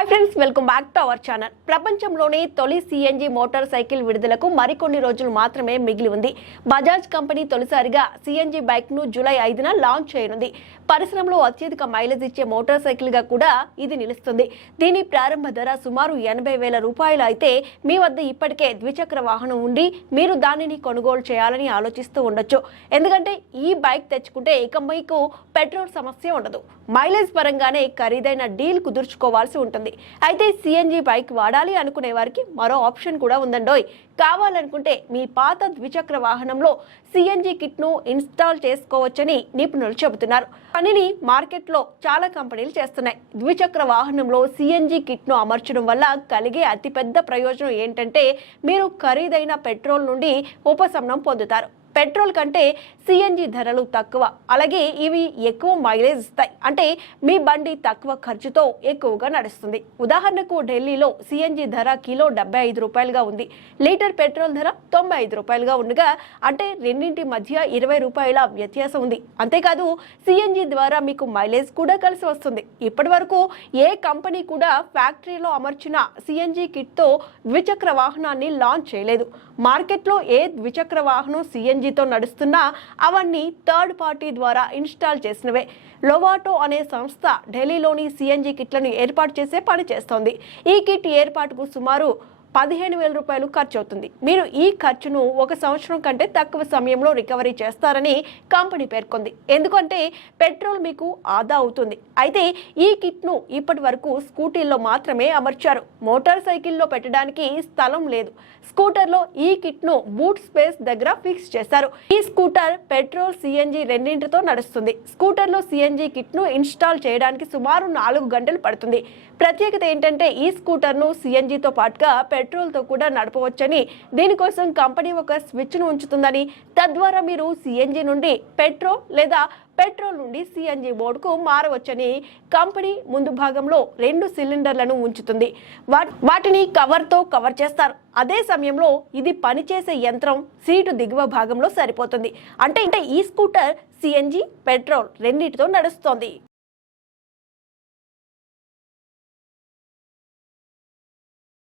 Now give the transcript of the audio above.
Hi friends welcome back to our channel ప్రపంచంలోని తొలి CNG motor cycle విడుదలకు మరికొన్ని రోజులు మాత్రమే మిగిలి ఉంది. బజాజ్ కంపెనీ తొలిసారిగా సిఎన్జి బైక్ను జూలై ఐదున లాంచ్ చేయనుంది. పరిశ్రమలో అత్యధిక మైలేజ్ ఇచ్చే మోటార్ సైకిల్గా కూడా ఇది నిలుస్తుంది. దీని ప్రారంభ ధర సుమారు ఎనభై వేల రూపాయలు అయితే మీ వద్ద ఇప్పటికే ద్విచక్ర వాహనం ఉండి మీరు దానిని కొనుగోలు చేయాలని ఆలోచిస్తూ ఉండొచ్చు. ఎందుకంటే ఈ బైక్ తెచ్చుకుంటే ఇక మీకు పెట్రోల్ సమస్య ఉండదు. మైలేజ్ పరంగానే ఖరీదైన డీల్ కుదుర్చుకోవాల్సి ఉంటుంది. అయితే సిఎన్జి బైక్ వాడాలి అనుకునే వారికి మరో ఆప్షన్ కూడా ఉందండోయ్. కావాలనుకుంటే మీ పాత ద్విచక్ర వాహనంలో సిఎన్జి కిట్ను ఇన్స్టాల్ చేసుకోవచ్చని నిపుణులు చెబుతున్నారు. పనిని మార్కెట్లో చాలా కంపెనీలు చేస్తున్నాయి. ద్విచక్ర వాహనంలో సిఎన్జి కిట్ను అమర్చడం వల్ల కలిగే అతిపెద్ద ప్రయోజనం ఏంటంటే మీరు ఖరీదైన పెట్రోల్ నుండి ఉపశమనం పొందుతారు. పెట్రోల్ కంటే సిఎన్జి ధరలు తక్కువ. అలాగే ఇవి ఎక్కువ మైలేజ్ ఇస్తాయి. అంటే మీ బండి తక్కువ ఖర్చుతో ఎక్కువగా నడుస్తుంది. ఉదాహరణకు ఢిల్లీలో సిఎన్జి ధర కిలో డెబ్బై ఐదు రూపాయలుగా ఉంది. లీటర్ పెట్రోల్ ధర తొంభై ఐదు రూపాయలుగా ఉండగా అంటే రెండింటి మధ్య ఇరవై రూపాయల వ్యత్యాసం ఉంది. అంతేకాదు సిఎన్జి ద్వారా మీకు మైలేజ్ కూడా కలిసి వస్తుంది. ఇప్పటి వరకు ఏ కంపెనీ కూడా ఫ్యాక్టరీలో అమర్చిన సిఎన్జి కిట్తో ద్విచక్ర వాహనాన్ని లాంచ్ చేయలేదు. మార్కెట్లో ఏ ద్విచక్ర వాహనం సిఎన్జితో నడుస్తున్నా అవన్నీ థర్డ్ పార్టీ ద్వారా ఇన్స్టాల్ చేసినవే. లోవాటో అనే సంస్థ ఢిల్లీలోని సిఎన్జి కిట్లను ఏర్పాటు చేసే పని చేస్తోంది. ఈ కిట్ ఏర్పాటుకు సుమారు పదిహేను వేల రూపాయలు ఖర్చు అవుతుంది మీరు ఈ ఖర్చును ఒక సంవత్సరం కంటే తక్కువ సమయంలో రికవరీ చేస్తారని కంపెనీ పేర్కొంది. ఎందుకంటే పెట్రోల్ మీకు ఆదా అవుతుంది. అయితే ఈ కిట్ను ఇప్పటి వరకు స్కూటీల్లో మాత్రమే అమర్చారు. మోటార్ సైకిల్లో పెట్టడానికి స్థలం లేదు. స్కూటర్లో ఈ కిట్ను బూట్ స్పేస్ దగ్గర ఫిక్స్ చేశారు. ఈ స్కూటర్ పెట్రోల్ సిఎన్జి రెండింటితో నడుస్తుంది. స్కూటర్లో సిఎన్జి కిట్ను ఇన్స్టాల్ చేయడానికి సుమారు నాలుగు గంటలు పడుతుంది. ప్రత్యేకత ఏంటంటే ఈ స్కూటర్ను సిఎన్జితో పాటుగా పెట్రోల్తో కూడా నడపవచ్చని దీనికోసం కంపెనీ ఒక స్విచ్ను ఉంచుతుందని తద్వారా మీరు సిఎన్జి నుండి పెట్రోల్ లేదా పెట్రోల్ నుండి సిఎన్జి మోడ్కు మారవచ్చని కంపెనీ ముందు భాగంలో రెండు సిలిండర్లను ఉంచుతుంది. వా- వాటిని కవర్తో కవర్ చేస్తారు. అదే సమయంలో ఇది పనిచేసే యంత్రం సీటు దిగువ భాగంలో సరిపోతుంది. అంటే అంటే ఈ స్కూటర్ సిఎన్జి పెట్రోల్ రెండింటితో నడుస్తోంది.